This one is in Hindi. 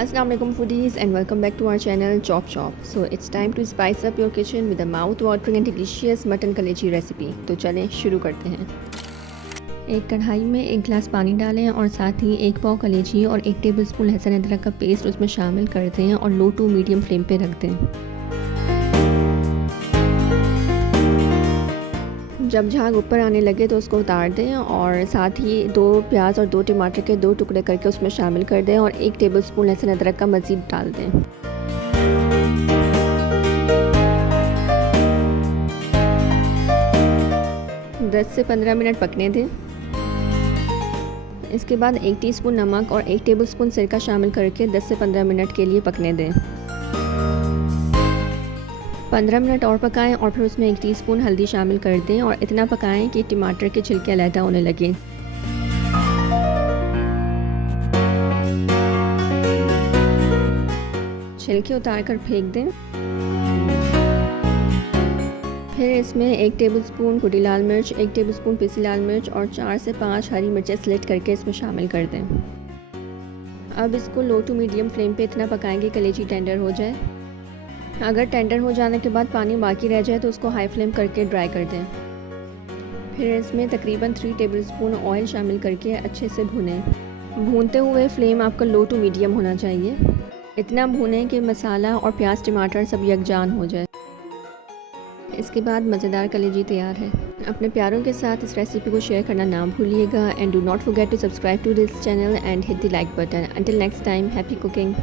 Assalamu alaikum foodies and welcome back to our channel Chop Shop. So it's time to spice up your kitchen with a mouth-watering and delicious mutton कलेजी रेसिपी। तो चलें शुरू करते हैं। एक कढ़ाई में 1 गिलास पानी डालें और साथ ही 1 पाव कलेजी और 1 टेबलस्पून लहसुन अदरक का पेस्ट उसमें शामिल कर दें और लो टू मीडियम फ्लेम पे रख दें। जब झाग ऊपर आने लगे तो उसको उतार दें और साथ ही 2 प्याज और 2 टमाटर के 2 टुकड़े करके उसमें शामिल कर दें और 1 टेबलस्पून लहसुन अदरक का मज़ीद डाल दें। दस से 15 मिनट पकने दें। इसके बाद 1 टीस्पून नमक और 1 टेबलस्पून सिरका शामिल करके 10 से 15 मिनट के लिए पकने दें। 15 मिनट और पकाएं और फिर उसमें 1 टीस्पून हल्दी शामिल कर दें और इतना पकाएं कि टमाटर के छिलके अलहदा होने लगें। छिलके उतार कर फेंक दें। फिर इसमें 1 टेबलस्पून कुटी लाल मिर्च, 1 टेबलस्पून पिसी लाल मिर्च और 4 से 5 हरी मिर्चें स्लिट करके इसमें शामिल कर दें। अब इसको लो टू मीडियम फ्लेम पे इतना पकाएंगे कलेजी टेंडर हो जाए। अगर टेंडर हो जाने के बाद पानी बाकी रह जाए तो उसको हाई फ्लेम करके ड्राई कर दें। फिर इसमें तकरीबन 3 टेबलस्पून ऑयल शामिल करके अच्छे से भूनें। भूनते हुए फ्लेम आपका लो टू मीडियम होना चाहिए। इतना भूनें कि मसाला और प्याज टमाटर सब यकजान हो जाए। इसके बाद मज़ेदार कलेजी तैयार है। अपने प्यारों के साथ इस रेसिपी को शेयर करना ना भूलिएगा and do not forget to subscribe to this channel and hit the like button. Until next time, happy cooking.